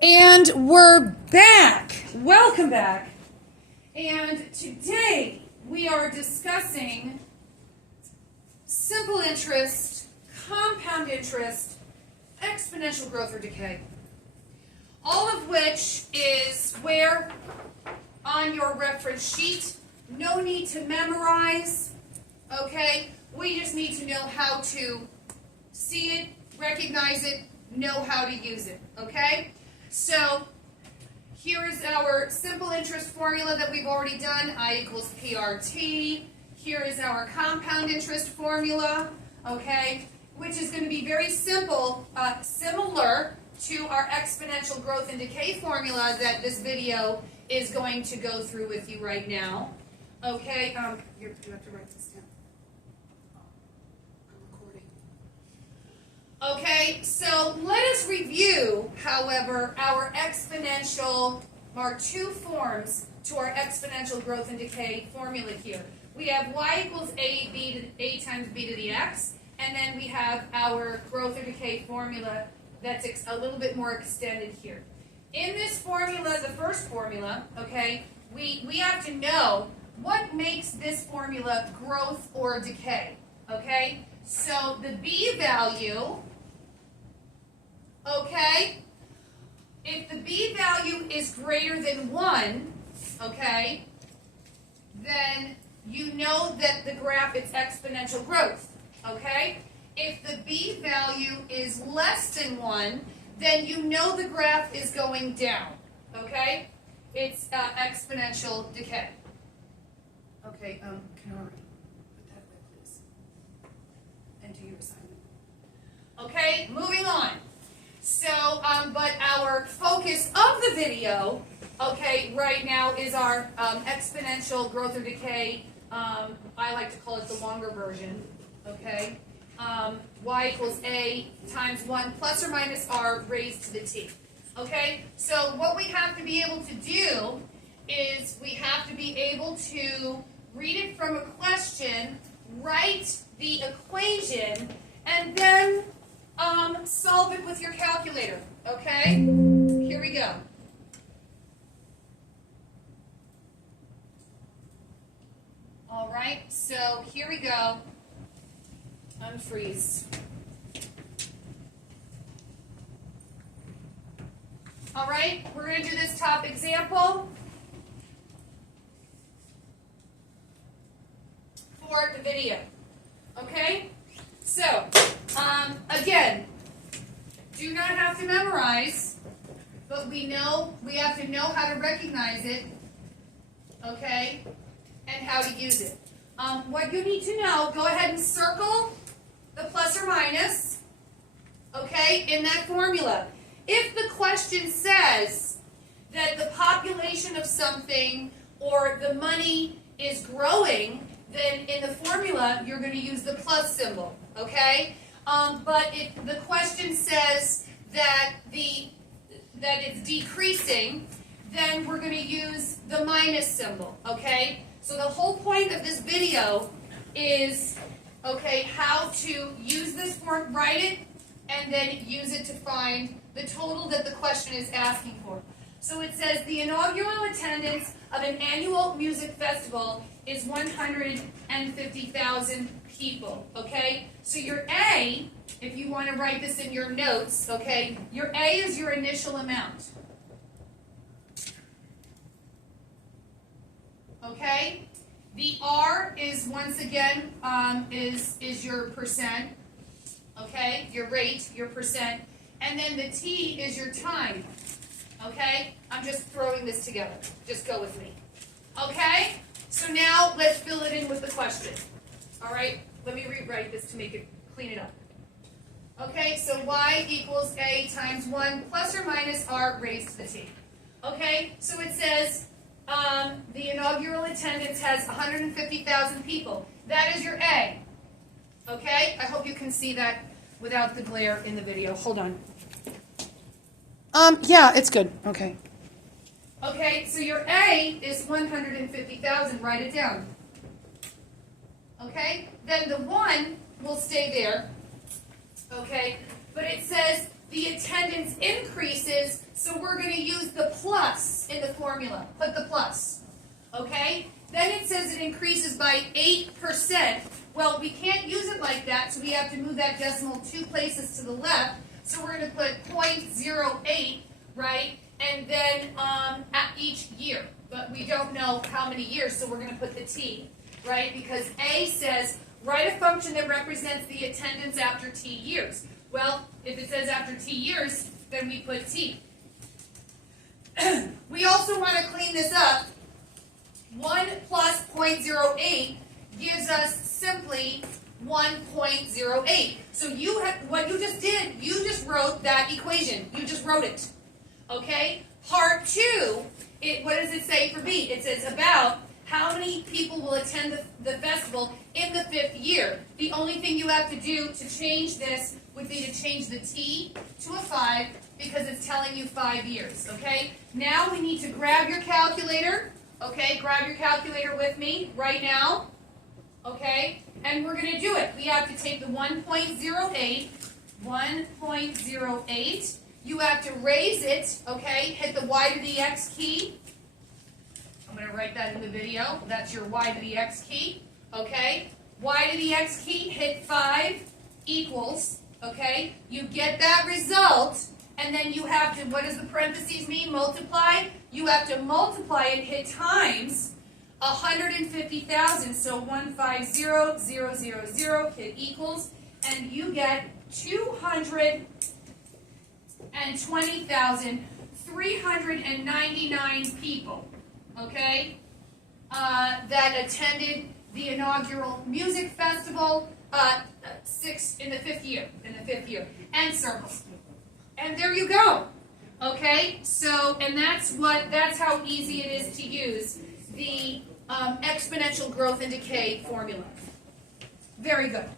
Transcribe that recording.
And we're back. Welcome back. And today we are discussing simple interest, compound interest, exponential growth or decay. All of which is where on your reference sheet. No need to memorize, okay? We just need to know how to see it, recognize it, know how to use it, okay? So here is our simple interest formula that we've already done, I equals PRT. Here is our compound interest formula, okay, which is going to be very simple, similar to our exponential growth and decay formula that this video is going to go through with you right now. Okay, you have to write this down. I'm recording. Okay, so let us review, however, our two forms to our exponential growth and decay formula here. We have y equals a times b to the x, and then we have our growth or decay formula that's a little bit more extended here. In this formula, the first formula, okay, we have to know what makes this formula growth or decay, okay? So the b value, okay, if the b value is greater than 1, okay, then you know that the graph is exponential growth, okay? If the b value is less than 1, then you know the graph is going down, okay? It's exponential decay. Okay, Canary, put that away, please. And do your assignment. Okay, moving on. So, but our focus of the video, okay, right now is our exponential growth or decay. I like to call it the longer version, okay? Y equals a times 1 plus or minus r raised to the t. Okay, so what we have to be able to do is we have to be able to read it from a question, write the equation, and then solve it with your calculator. Okay, here we go. All right, so here we go. Unfreeze. All right, we're going to do this top example for the video. Okay? So, again, do not have to memorize, but we have to know how to recognize it, okay, and how to use it. What you need to know, go ahead and circle the plus or minus, okay, in that formula. If the question says that the population of something or the money is growing, then in the formula you're going to use the plus symbol, okay? But if the question says that it's decreasing, then we're going to use the minus symbol, okay? So the whole point of this video is, okay, how to use this form, write it, and then use it to find the total that the question is asking for. So it says the inaugural attendance of an annual music festival is 150,000 people, okay? So your A, if you want to write this in your notes, okay, your A is your initial amount. Okay? The R is, once again, is your percent, okay? Your rate, your percent. And then the T is your time, okay? I'm just throwing this together. Just go with me. Okay? So now let's fill it in with the question. All right? Let me rewrite this to make it, clean it up. Okay, so y equals a times 1 plus or minus r raised to the t. Okay, so it says the inaugural attendance has 150,000 people. That is your A. Okay, I hope you can see that without the glare in the video. Hold on. Yeah, it's good. Okay. Okay, so your A is 150,000. Write it down. Okay, then the 1 will stay there. Okay, but it says the attendance increases, so we're in the formula. Put the plus. Okay? Then it says it increases by 8%. Well, we can't use it like that, so we have to move that decimal 2 places to the left. So we're going to put 0.08, right? And then at each year. But we don't know how many years, so we're going to put the t, right? Because A says, write a function that represents the attendance after t years. Well, if it says after t years, then we put t. We also want to clean this up. 1 plus 0.08 gives us simply 1.08. So what you just did, you just wrote that equation. You just wrote it. Okay? Part 2, what does it say for B? It says about how many people will attend the festival in the 5th year. The only thing you have to do to change this would be to change the t to a 5 because it's telling you 5 years. Okay? Now we need to grab your calculator. Okay? Grab your calculator with me right now. Okay? And we're going to do it. We have to take the 1.08. 1.08. You have to raise it, okay? Hit the y to the x key. I'm going to write that in the video. That's your y to the x key, okay? Y to the x key, hit 5 equals, okay? You get that result, and then you have to, what does the parentheses mean? Multiply. You have to multiply it, hit times 150,000. So 150,000, hit equals, and you get 220,399 people, okay, that attended the inaugural music festival in the fifth year, and circles. And there you go. Okay, so, and that's how easy it is to use the exponential growth and decay formula. Very good.